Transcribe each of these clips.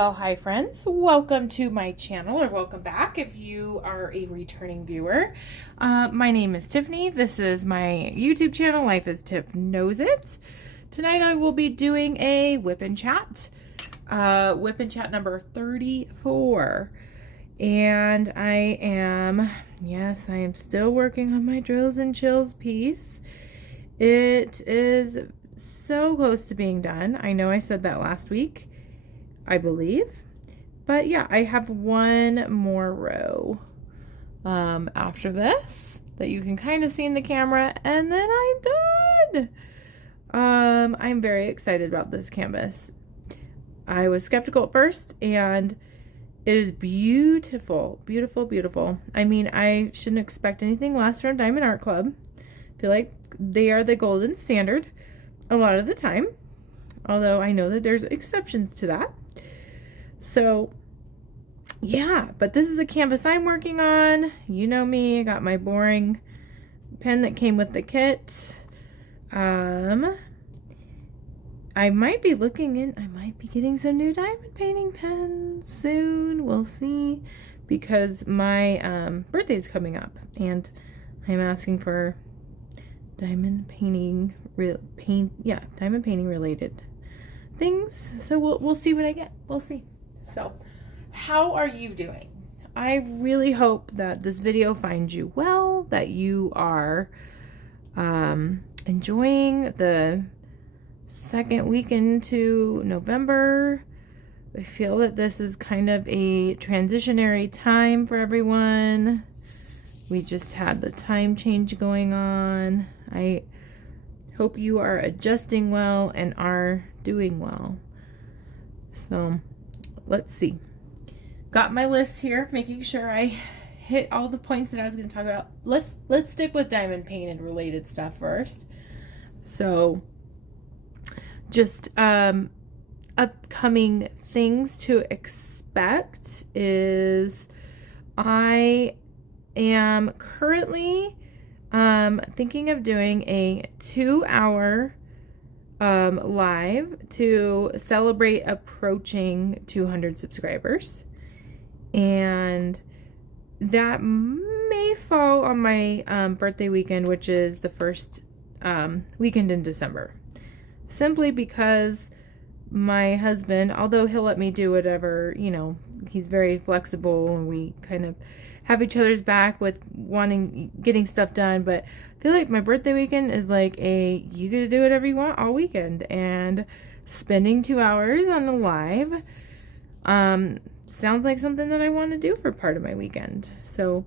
Well, hi friends. Welcome to my channel, or welcome back if you are a returning viewer. My name is Tiffany. This is my YouTube channel, Life is Tiff Knows It. Tonight I will be doing a WIP and Chat. WIP and Chat number 34. And I am still working on my drills and chills piece. It is so close to being done. I know I said that last week, I believe, but yeah, I have one more row after this that you can kind of see in the camera, and then I'm done. I'm very excited about this canvas. I was skeptical at first, and it is beautiful, beautiful, beautiful. I mean, I shouldn't expect anything less from Diamond Art Club. I feel like they are the golden standard a lot of the time, although I know that there's exceptions to that. So yeah, but this is the canvas I'm working on. You know me, I got my boring pen that came with the kit. I might be getting some new diamond painting pens soon. We'll see, because my birthday's coming up and I'm asking for diamond painting related things. So we'll see what I get. We'll see. So, how are you doing? I really hope that this video finds you well, that you are enjoying the second week into November. I feel that this is kind of a transitionary time for everyone. We just had the time change going on. I hope you are adjusting well and are doing well. So let's see. Got my list here, making sure I hit all the points that I was going to talk about. Let's stick with diamond painted related stuff first. So just upcoming things to expect is I am currently thinking of doing a 2-hour live to celebrate approaching 200 subscribers, and that may fall on my birthday weekend, which is the first weekend in December, simply because my husband, although he'll let me do whatever, you know, he's very flexible and we kind of have each other's back with getting stuff done, but I feel like my birthday weekend is like you get to do whatever you want all weekend, and spending 2 hours on a live sounds like something that I want to do for part of my weekend. So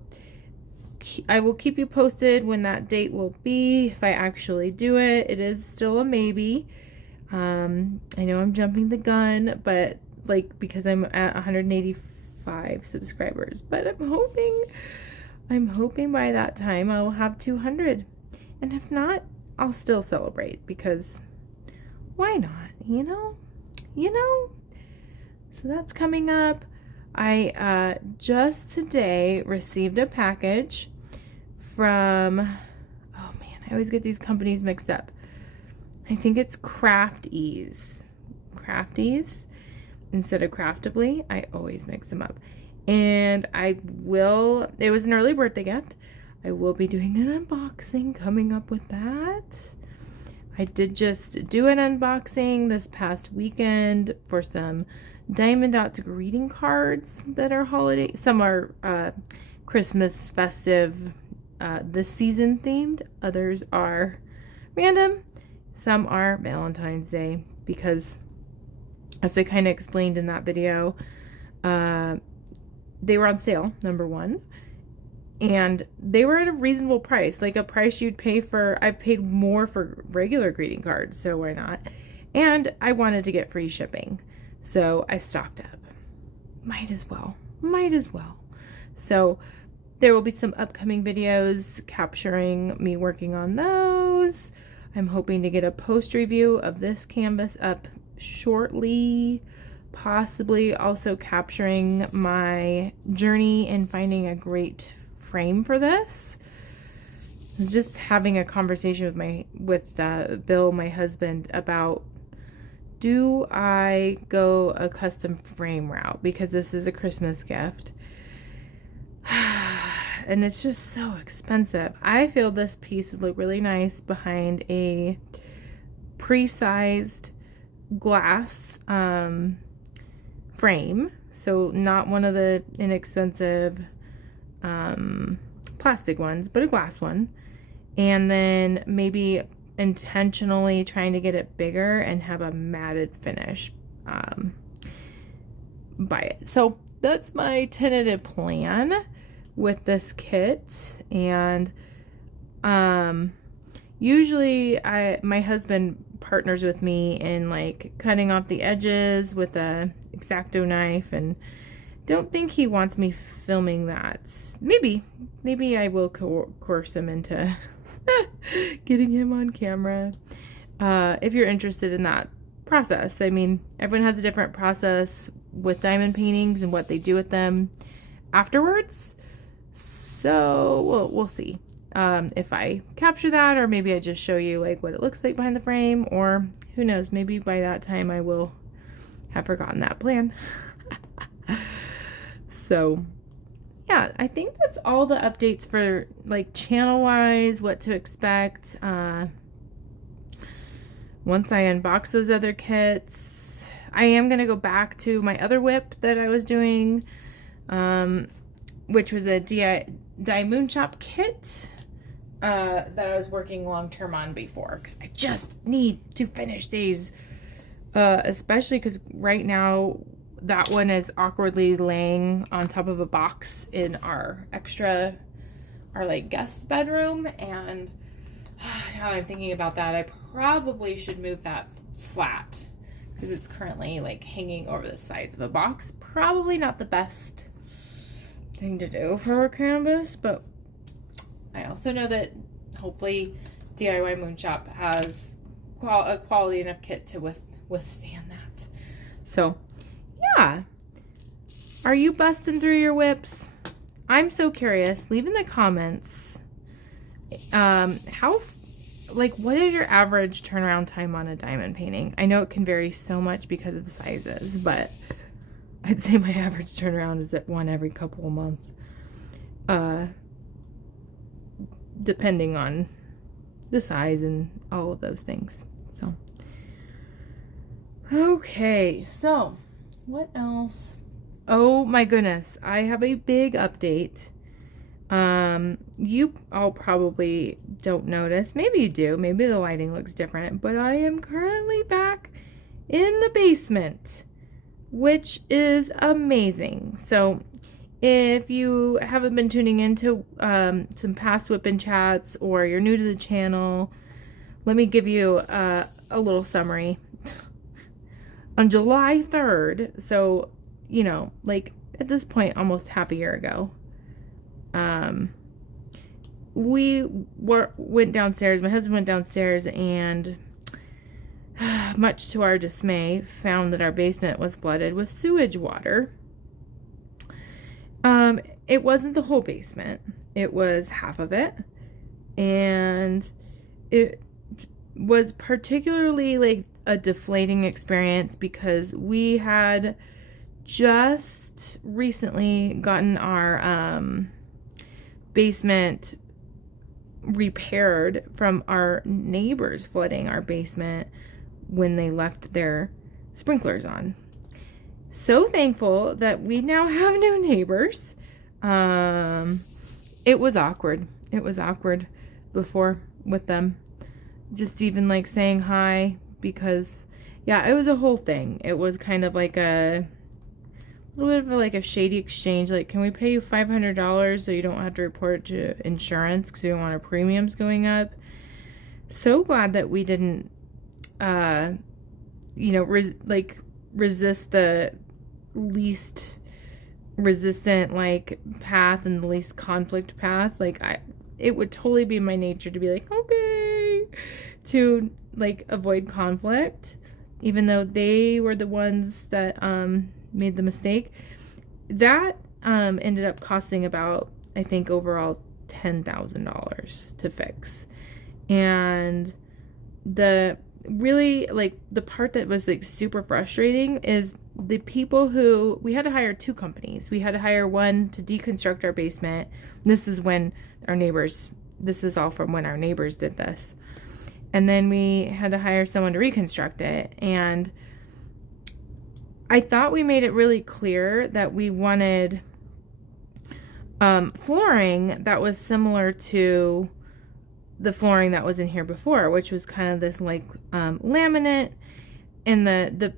I will keep you posted when that date will be, if I actually do it. It is still a maybe. I know I'm jumping the gun, but like, because I'm at 185 subscribers, but I'm hoping by that time I'll have 200, and if not, I'll still celebrate, because why not, you know? So that's coming up. I just today received a package from, oh man, I always get these companies mixed up. I think it's Crafties instead of Craftably. I always mix them up. And it was an early birthday gift. I will be doing an unboxing coming up with that. I did just do an unboxing this past weekend for some Diamond Dots greeting cards that are holiday. Some are Christmas festive, this season themed. Others are random. Some are Valentine's Day, because, as I kind of explained in that video, they were on sale, number one, and they were at a reasonable price, like a price you'd pay for. I've paid more for regular greeting cards, so why not? And I wanted to get free shipping, so I stocked up. Might as well. So there will be some upcoming videos capturing me working on those. I'm hoping to get a post review of this canvas up shortly, possibly also capturing my journey in finding a great frame for this. I was just having a conversation with Bill, my husband, about do I go a custom frame route? Because this is a Christmas gift. And it's just so expensive. I feel this piece would look really nice behind a pre-sized glass frame. So not one of the inexpensive plastic ones, but a glass one. And then maybe intentionally trying to get it bigger and have a matted finish by it. So that's my tentative plan with this kit. And usually my husband partners with me in like cutting off the edges with a X-Acto knife, and don't think he wants me filming that. Maybe I will coerce him into getting him on camera if you're interested in that process. I mean, everyone has a different process with diamond paintings and what they do with them afterwards. So we'll see if I capture that, or maybe I just show you like what it looks like behind the frame, or who knows, maybe by that time I will have forgotten that plan. So yeah, I think that's all the updates for like channel wise, what to expect. Once I unbox those other kits, I am going to go back to my other WIP that I was doing, which was a Die Moon Shop kit that I was working long term on before, because I just need to finish these, especially because right now that one is awkwardly laying on top of a box in our like guest bedroom, and now I'm thinking about that, I probably should move that flat because it's currently like hanging over the sides of a box. Probably not the best thing to do for a canvas, but I also know that hopefully DIY Moon Shop has a quality enough kit to withstand that. So yeah, are you busting through your WIPs? I'm so curious. Leave in the comments what is your average turnaround time on a diamond painting? I know it can vary so much because of sizes, but I'd say my average turnaround is at one every couple of months, depending on the size and all of those things. So okay, so what else? Oh my goodness, I have a big update. You all probably don't notice. Maybe you do. Maybe the lighting looks different, but I am currently back in the basement, which is amazing. So if you haven't been tuning into some past WIP and Chats, or you're new to the channel, let me give you a little summary. On July 3rd, so, you know, like at this point, almost half a year ago, we went downstairs, my husband went downstairs, and much to our dismay, found that our basement was flooded with sewage water. It wasn't the whole basement, it was half of it, and it was particularly like a deflating experience because we had just recently gotten our basement repaired from our neighbors flooding our basement when they left their sprinklers on. So thankful that we now have new neighbors. It was awkward. It was awkward before with them. Just even like saying hi, because yeah, it was a whole thing. It was kind of like a little bit of like a shady exchange. Like, can we pay you $500 so you don't have to report it to insurance because you don't want our premiums going up? So glad that we didn't, resist the least resistant like path and the least conflict path. Like it would totally be my nature to be like, okay, to like avoid conflict, even though they were the ones that made the mistake. That ended up costing about, I think, overall $10,000 to fix. And really, like, the part that was like super frustrating is the people who we had to hire 2 companies. We had to hire one to deconstruct our basement. This is all from when our neighbors did this. And then we had to hire someone to reconstruct it. And I thought we made it really clear that we wanted flooring that was similar to the flooring that was in here before, which was kind of this like laminate, and the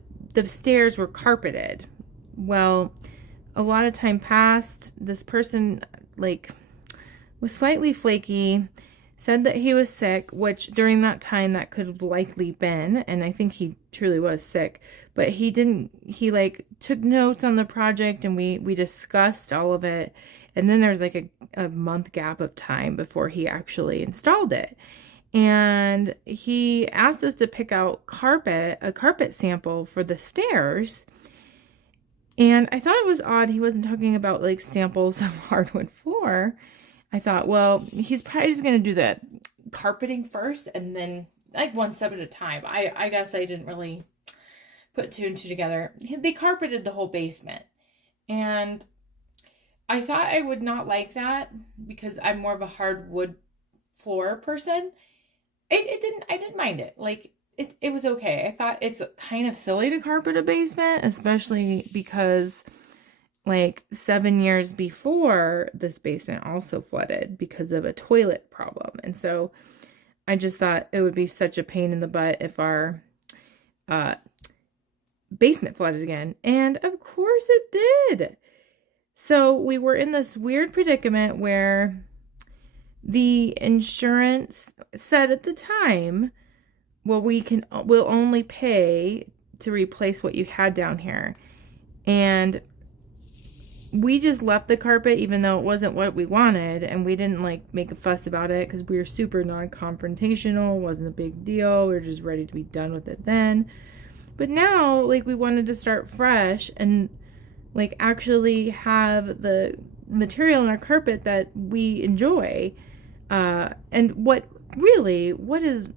stairs were carpeted. Well, a lot of time passed. This person like was slightly flaky, said that he was sick, which during that time that could have likely been, and I think he truly was sick, but he like took notes on the project, and we discussed all of it. And then there's like a month gap of time before he actually installed it. And he asked us to pick out a carpet sample for the stairs. And I thought it was odd he wasn't talking about like samples of hardwood floor. I thought, well, he's probably just going to do the carpeting first and then like one step at a time. I guess I didn't really put 2 and 2 together. They carpeted the whole basement. And I thought I would not like that because I'm more of a hardwood floor person. I didn't mind it. Like, it was okay. I thought it's kind of silly to carpet a basement, especially because like 7 years before, this basement also flooded because of a toilet problem. And so I just thought it would be such a pain in the butt if our basement flooded again. And of course it did. So we were in this weird predicament where the insurance said at the time, well, we'll only pay to replace what you had down here. And we just left the carpet even though it wasn't what we wanted, and we didn't like make a fuss about it because we were super non-confrontational. It wasn't a big deal. We were just ready to be done with it then. But now, like, we wanted to start fresh and like actually have the material in our carpet that we enjoy. And what is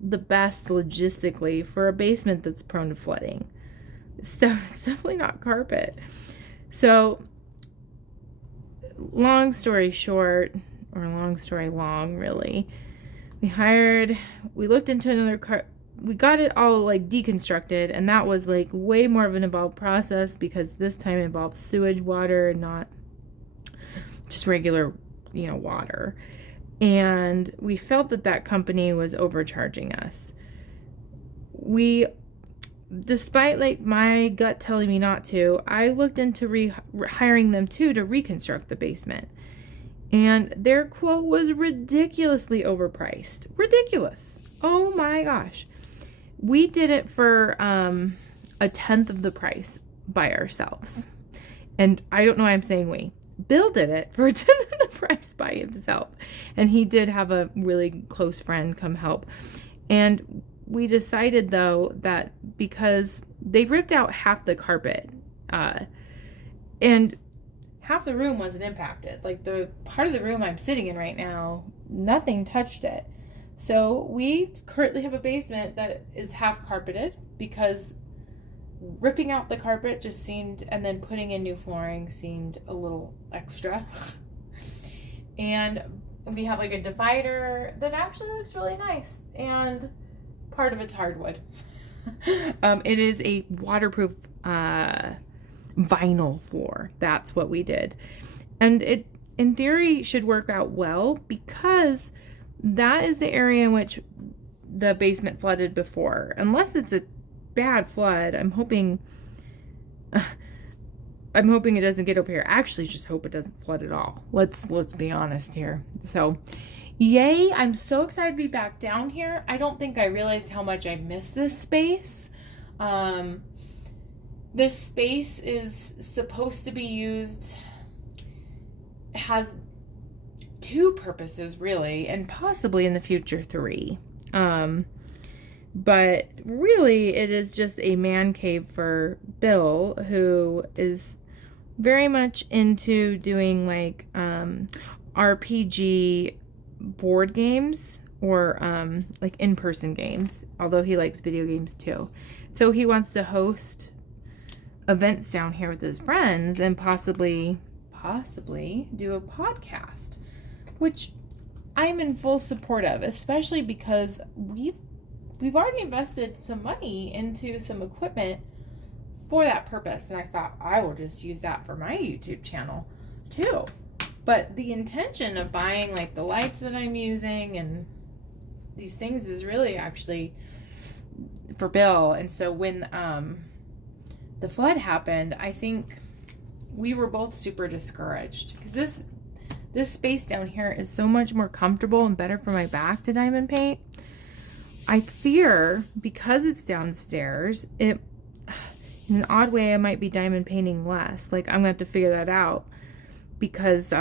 the best logistically for a basement that's prone to flooding? It's definitely not carpet. So long story short, or long story long, really, we looked into another we got it all like deconstructed, and that was like way more of an involved process because this time it involved sewage water, not just regular, water. And we felt that company was overcharging us. Despite like my gut telling me not to, I looked into hiring them too to reconstruct the basement. And their quote was ridiculously overpriced. Ridiculous. Oh my gosh. We did it for 1/10 of the price by ourselves. And I don't know why I'm saying we. Bill did it for 1/10 of the price by himself. And he did have a really close friend come help. And we decided, though, that because they ripped out half the carpet, and half the room wasn't impacted. Like, the part of the room I'm sitting in right now, nothing touched it. So we currently have a basement that is half carpeted because ripping out the carpet just seemed, and then putting in new flooring seemed a little extra. And we have like a divider that actually looks really nice, and part of it's hardwood. It is a waterproof vinyl floor. That's what we did. And it, in theory, should work out well because that is the area in which the basement flooded before. Unless it's a bad flood, I'm hoping it doesn't get up here. I actually just hope it doesn't flood at all. Let's be honest here. So, yay, I'm so excited to be back down here. I don't think I realized how much I miss this space. This space is supposed to be used, has 2 purposes really, and possibly in the future 3. But really it is just a man cave for Bill, who is very much into doing like RPG board games or like in-person games, although he likes video games too. So he wants to host events down here with his friends and possibly do a podcast, which I'm in full support of, especially because we've already invested some money into some equipment for that purpose, and I thought I will just use that for my YouTube channel too. But the intention of buying like the lights that I'm using and these things is really actually for Bill. And so when the flood happened, I think we were both super discouraged because this space down here is so much more comfortable and better for my back to diamond paint. I fear because it's downstairs, in an odd way, I might be diamond painting less. Like, I'm gonna have to figure that out because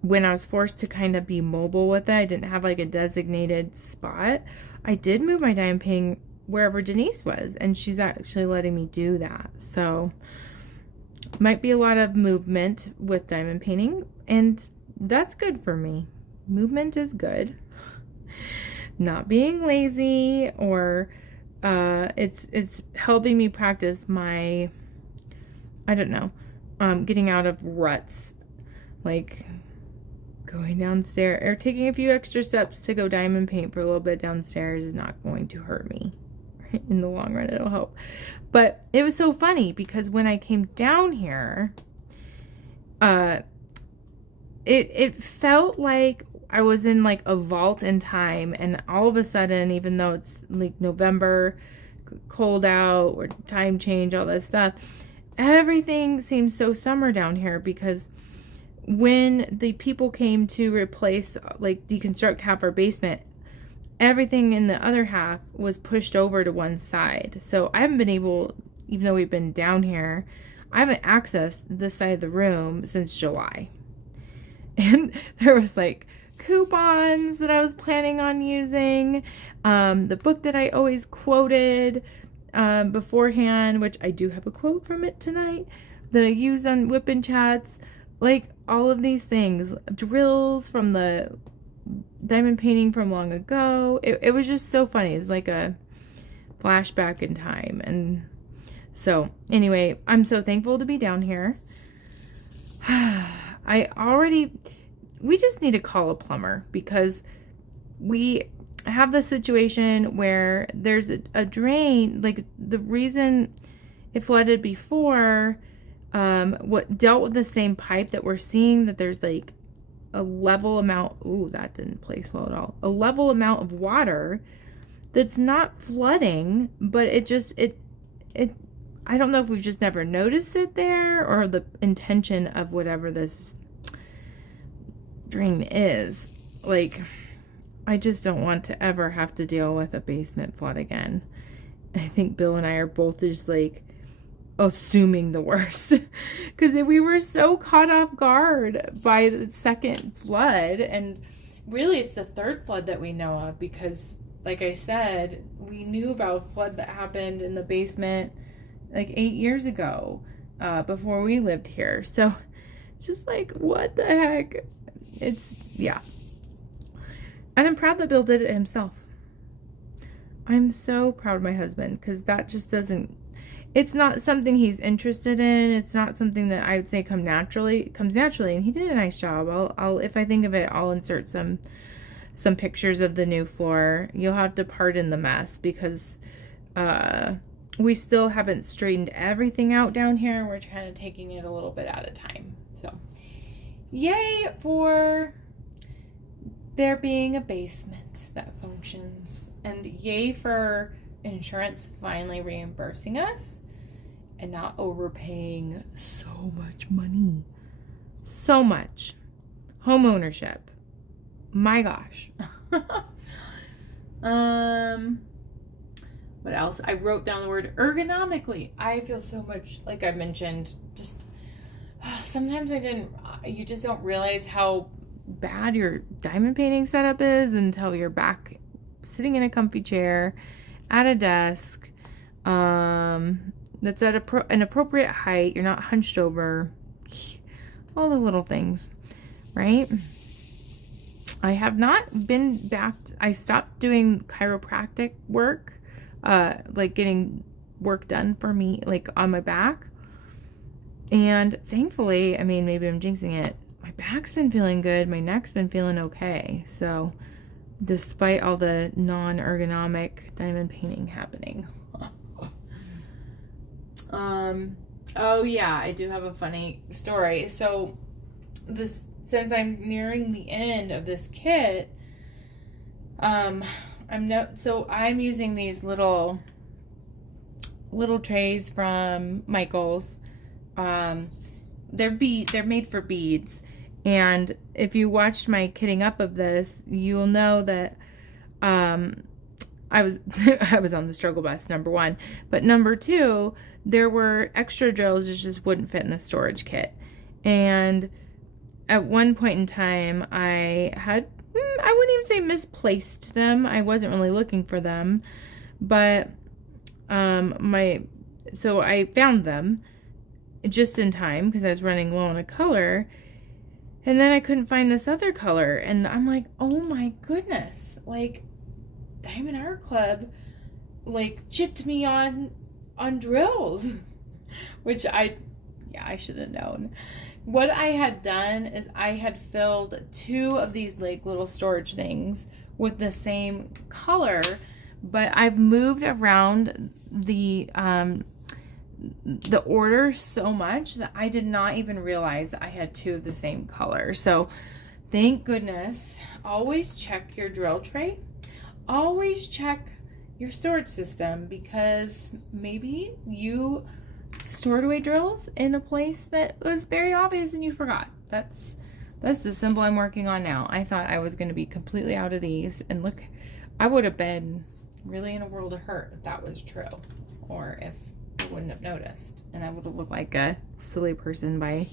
when I was forced to kind of be mobile with it, I didn't have like a designated spot. I did move my diamond painting wherever Denise was, and she's actually letting me do that. So might be a lot of movement with diamond painting, and that's good for me. Movement is good. Not being lazy, or it's helping me practice my, I don't know, getting out of ruts, like going downstairs or taking a few extra steps to go diamond paint for a little bit downstairs is not going to hurt me. In the long run, it'll help. But it was so funny because when I came down here, it felt like I was in like a vault in time, and all of a sudden, even though it's like November, cold out, or time change, all that stuff, everything seems so summer down here because when the people came to replace, like deconstruct half our basement, everything in the other half was pushed over to one side. So I haven't been able, even though we've been down here, I haven't accessed this side of the room since July. And there was like coupons that I was planning on using, the book that I always quoted beforehand, which I do have a quote from it tonight that I use on WIP and Chats, like all of these things, drills from the diamond painting from long ago. It was just so funny. It was like a flashback in time. And so anyway, I'm so thankful to be down here. We just need to call a plumber because we have the situation where there's a drain, like the reason it flooded before, what dealt with the same pipe that we're seeing, that there's like a level amount, ooh, that didn't place well at all, a level amount of water that's not flooding, but it I don't know if we've just never noticed it there or the intention of whatever this drain is. Like, I just don't want to ever have to deal with a basement flood again. I think Bill and I are both just like assuming the worst because we were so caught off guard by the second flood, and really it's the third flood that we know of because, like I said, we knew about a flood that happened in the basement like 8 years ago, before we lived here. So it's just like, what the heck? Yeah. And I'm proud that Bill did it himself. I'm so proud of my husband because that just doesn't, it's not something he's interested in. It's not something that I would say comes naturally, and he did a nice job. I'll if I think of it, I'll insert some pictures of the new floor. You'll have to pardon the mess because we still haven't straightened everything out down here. We're kind of taking it a little bit at a time. So yay for there being a basement that functions, and yay for insurance finally reimbursing us and not overpaying so much money. So much. Home ownership. My gosh. What else? I wrote down the word ergonomically. I feel so much, like I mentioned, just sometimes you just don't realize how bad your diamond painting setup is until you're back sitting in a comfy chair at a desk that's at an appropriate height. You're not hunched over. All the little things, right? I have not been back. I stopped doing chiropractic work, like getting work done for me, like on my back. And thankfully, I mean, maybe I'm jinxing it, my back's been feeling good. My neck's been feeling okay. So despite all the non-ergonomic diamond painting happening. Oh yeah, I do have a funny story. So since I'm nearing the end of this kit, I'm using these little trays from Michael's. They're made for beads, and if you watched my kitting up of this, you'll know that I was I was on the struggle bus, number one, but number two, there were extra drills that just wouldn't fit in the storage kit. And at one point in time, I wouldn't even say misplaced them. I wasn't really looking for them, but so I found them just in time because I was running low on a color, and then I couldn't find this other color, and I'm like, oh my goodness, like Diamond Art Club like chipped me on drills, which I should have known. What I had done is I had filled 2 of these like little storage things with the same color, but I've moved around the order so much that I did not even realize that I had 2 of the same color. So thank goodness. Always check your drill tray. Always check your storage system, because maybe you stored away drills in a place that was very obvious and you forgot. That's the symbol I'm working on now. I thought I was going to be completely out of these, and look, I would have been really in a world of hurt if that was true, or if I wouldn't have noticed, and I would have looked like a silly person by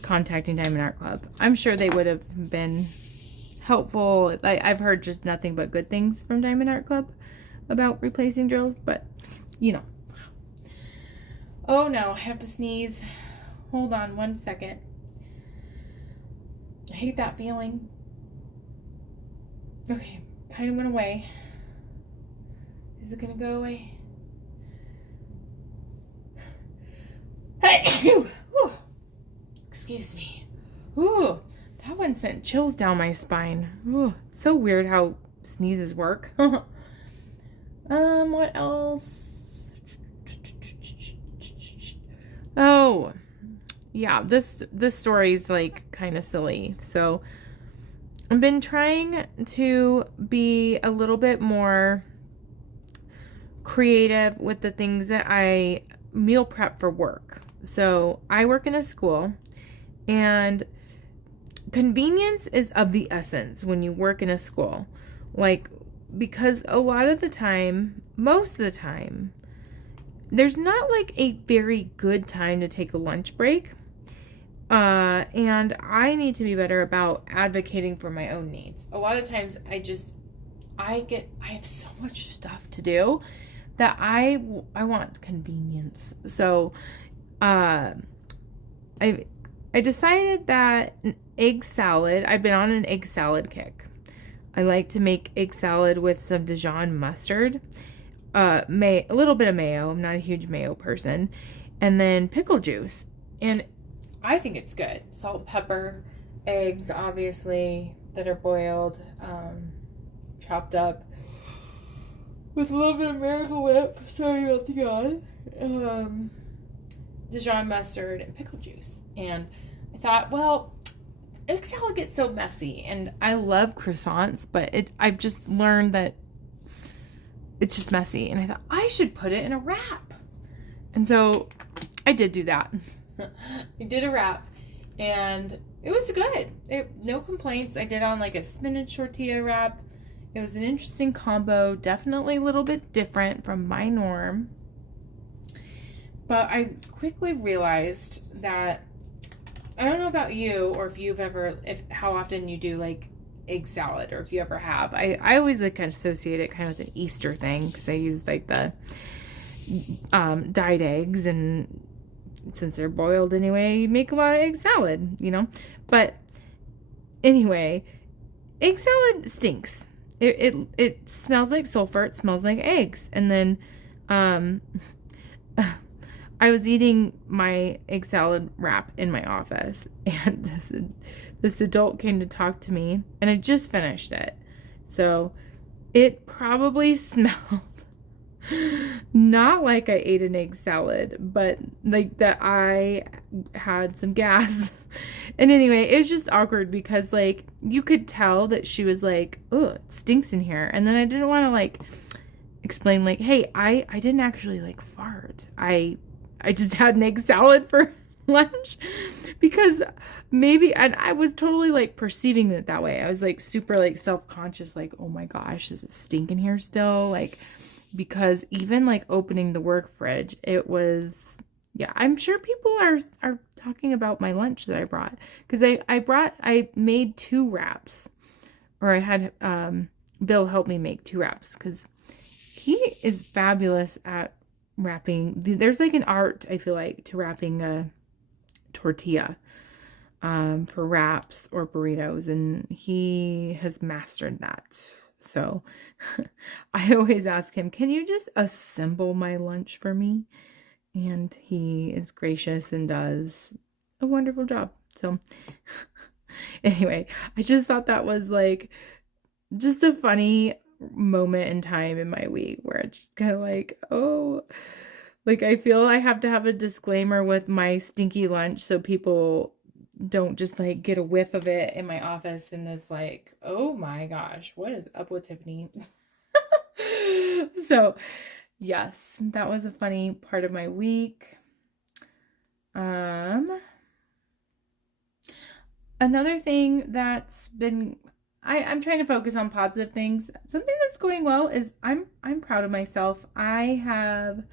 contacting Diamond Art Club. I'm sure they would have been helpful. I've heard just nothing but good things from Diamond Art Club about replacing drills, but you know. Oh no, I have to sneeze. Hold on 1 second. I hate that feeling. Okay, kind of went away. Is it gonna go away? Excuse me. Ooh, that one sent chills down my spine. Ooh, it's so weird how sneezes work. What else? Oh, yeah, this story's like kind of silly. So I've been trying to be a little bit more creative with the things that I meal prep for work. So I work in a school, and convenience is of the essence when you work in a school. Like, because a lot of the time, most of the time, there's not like a very good time to take a lunch break. And I need to be better about advocating for my own needs. A lot of times I have so much stuff to do that I want convenience. So, I decided that an egg salad, I've been on an egg salad kick. I like to make egg salad with some Dijon mustard, a little bit of mayo. I'm not a huge mayo person. And then pickle juice. And I think it's good. Salt, pepper, eggs, obviously, that are boiled, chopped up with a little bit of Miracle Whip. Sorry about the yawn. Dijon mustard and pickle juice. And I thought, well, egg salad gets so messy, and I love croissants, but I've just learned that it's just messy, and I thought I should put it in a wrap. And so I did do that. I did a wrap, and it was good. No complaints. I did on like a spinach tortilla wrap. It was an interesting combo, definitely a little bit different from my norm. But I quickly realized that, I don't know about you, or how often you do like egg salad, or if you ever have. I always like kind of associate it kind of with an Easter thing, because I use like the dyed eggs, and since they're boiled anyway, you make a lot of egg salad, you know. But anyway, egg salad stinks. It smells like sulfur. It smells like eggs. And then I was eating my egg salad wrap in my office, and this adult came to talk to me, and I just finished it. So it probably smelled not like I ate an egg salad, but like that I had some gas. And anyway, it was just awkward because like you could tell that she was like, "Oh, it stinks in here." And then I didn't want to like explain like, "Hey, I didn't actually like fart. I just had an egg salad for lunch," because maybe, and I was totally like perceiving it that way. I was like super like self-conscious, like, "Oh my gosh, does it stink in here still?" Like, because even like opening the work fridge, it was, yeah, I'm sure people are talking about my lunch that I brought, because I made 2 wraps, or I had Bill help me make 2 wraps, because he is fabulous at wrapping. There's like an art, I feel like, to wrapping a tortilla for wraps or burritos, and he has mastered that. So I always ask him, "Can you just assemble my lunch for me?" And he is gracious and does a wonderful job. So anyway, I just thought that was like just a funny moment in time in my week where it's just kind of like, oh, like I feel I have to have a disclaimer with my stinky lunch so people don't just like get a whiff of it in my office and is like, "Oh my gosh, what is up with Tiffany?" So yes, that was a funny part of my week. Another thing that's been, I'm trying to focus on positive things. Something that's going well is I'm proud of myself. I have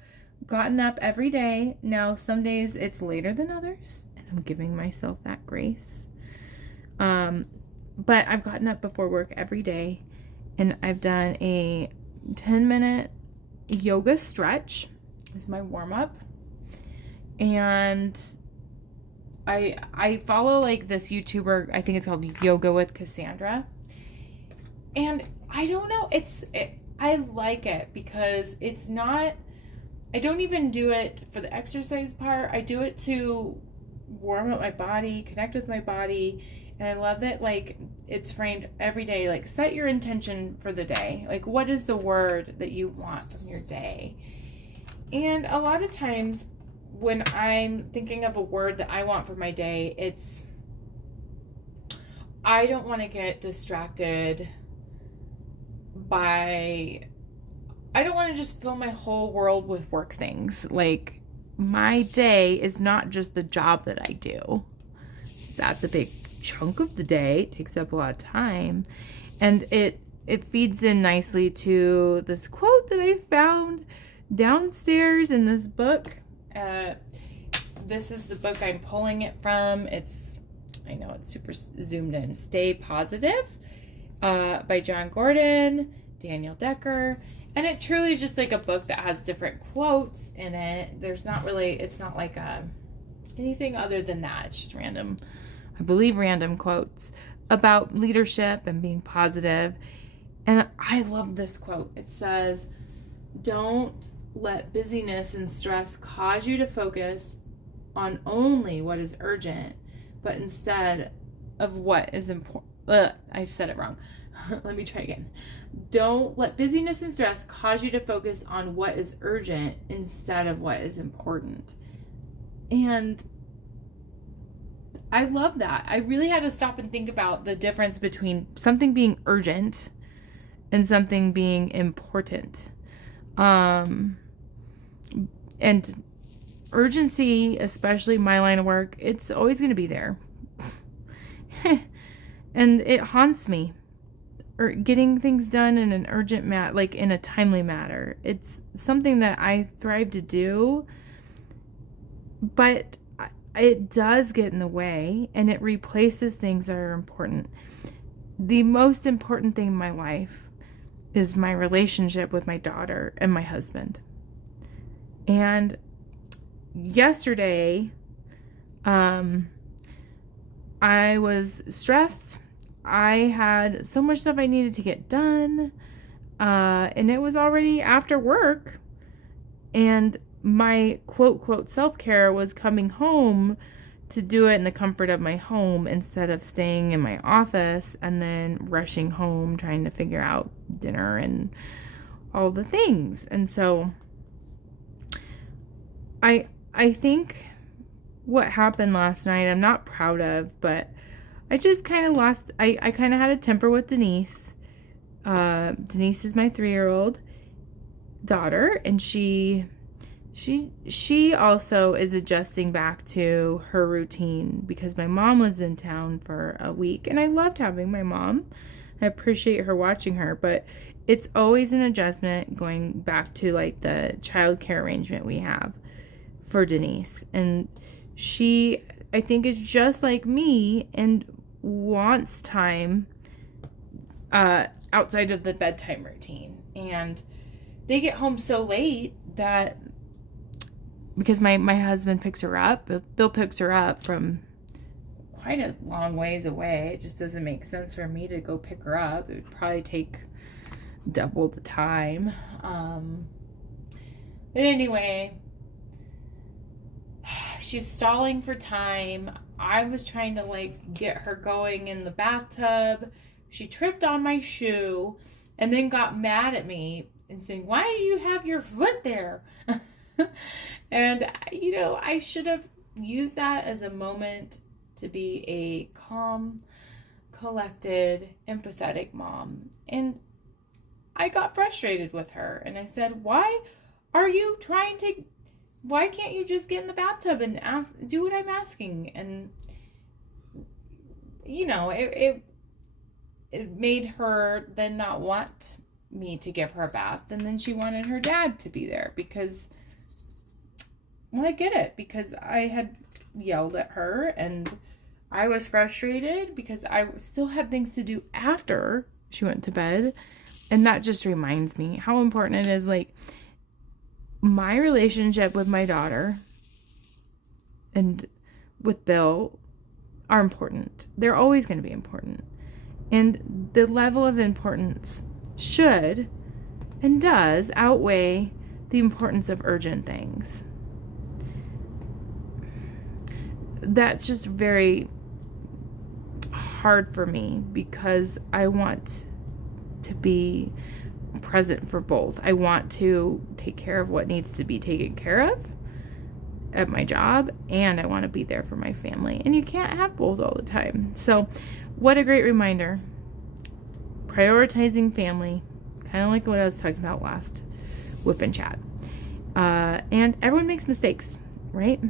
gotten up every day. Now, some days it's later than others, and I'm giving myself that grace. But I've gotten up before work every day, and I've done a 10-minute yoga stretch as my warm-up. And I follow like this YouTuber, I think it's called Yoga with Cassandra. And I don't know, I like it because it's not, I don't even do it for the exercise part. I do it to warm up my body, connect with my body. And I love that, like, it's framed every day. Like, set your intention for the day. Like, what is the word that you want from your day? And a lot of times when I'm thinking of a word that I want for my day, it's, I don't want to get distracted by, I don't want to just fill my whole world with work things. Like, my day is not just the job that I do. That's a big chunk of the day. It takes up a lot of time, and it feeds in nicely to this quote that I found downstairs in this book. This is the book I'm pulling it from. I know it's super zoomed in. Stay Positive, by John Gordon, Daniel Decker. And it truly is just like a book that has different quotes in it. There's not really, it's not like anything other than that. It's just random, I believe, random quotes about leadership and being positive. And I love this quote. It says, "Don't let busyness and stress cause you to focus on only what is urgent, but instead of what is important." I said it wrong. Let me try again. "Don't let busyness and stress cause you to focus on what is urgent instead of what is important." And I love that. I really had to stop and think about the difference between something being urgent and something being important. And urgency, especially my line of work, it's always going to be there. And it haunts me. Or getting things done in an urgent like in a timely manner. It's something that I thrive to do, but it does get in the way, and it replaces things that are important. The most important thing in my life is my relationship with my daughter and my husband. And yesterday, I was stressed. I had so much stuff I needed to get done. And it was already after work. And my quote self-care was coming home to do it in the comfort of my home instead of staying in my office and then rushing home trying to figure out dinner and all the things. And so I think what happened last night I'm not proud of, but I just kind of lost, I kind of had a temper with Denise. Denise is my 3-year-old daughter, and she also is adjusting back to her routine because my mom was in town for a week, and I loved having my mom. I appreciate her watching her, but it's always an adjustment going back to like the childcare arrangement we have for Denise. And she, I think, is just like me and wants time outside of the bedtime routine. And they get home so late that because my husband picks her up, Bill picks her up from quite a long ways away. It just doesn't make sense for me to go pick her up. It would probably take double the time. But anyway, she's stalling for time. I was trying to like get her going in the bathtub. She tripped on my shoe and then got mad at me and saying, "Why do you have your foot there?" And, you know, I should have used that as a moment to be a calm, collected, empathetic mom. And I got frustrated with her. And I said, why can't you just get in the bathtub and do what I'm asking? And, you know, it made her then not want me to give her a bath. And then she wanted her dad to be there because, well, I get it, because I had yelled at her and I was frustrated because I still had things to do after she went to bed. And that just reminds me how important it is. Like, my relationship with my daughter and with Bill are important. They're always going to be important. And the level of importance should and does outweigh the importance of urgent things. That's just very hard for me because I want to be present for both. I want to take care of what needs to be taken care of at my job, and I want to be there for my family. And you can't have both all the time. So what a great reminder. Prioritizing family, kind of like what I was talking about last WIP and Chat. And everyone makes mistakes, right?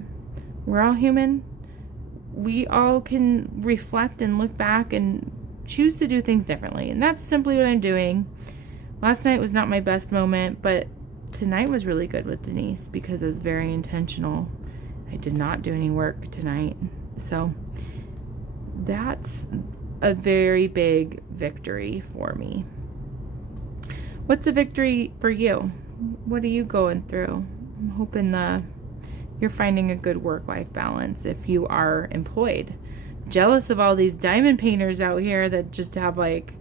We're all human. We all can reflect and look back and choose to do things differently. And that's simply what I'm doing. Last night was not my best moment, but tonight was really good with Denise because I was very intentional. I did not do any work tonight. So that's a very big victory for me. What's a victory for you? What are you going through? I'm hoping you're finding a good work-life balance if you are employed. Jealous of all these diamond painters out here that just have like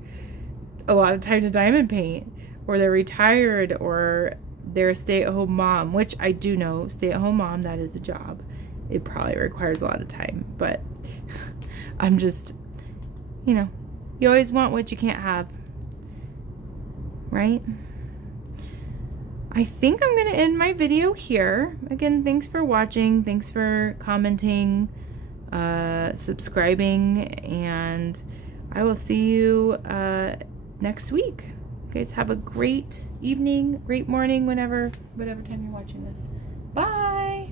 a lot of time to diamond paint, or they're retired, or they're a stay-at-home mom, which I do know, stay-at-home mom, that is a job. It probably requires a lot of time, but I'm just, you know, you always want what you can't have, right? I think I'm going to end my video here. Again, thanks for watching. Thanks for commenting, subscribing, and I will see you next week. You guys have a great evening, great morning, whatever time you're watching this. Bye!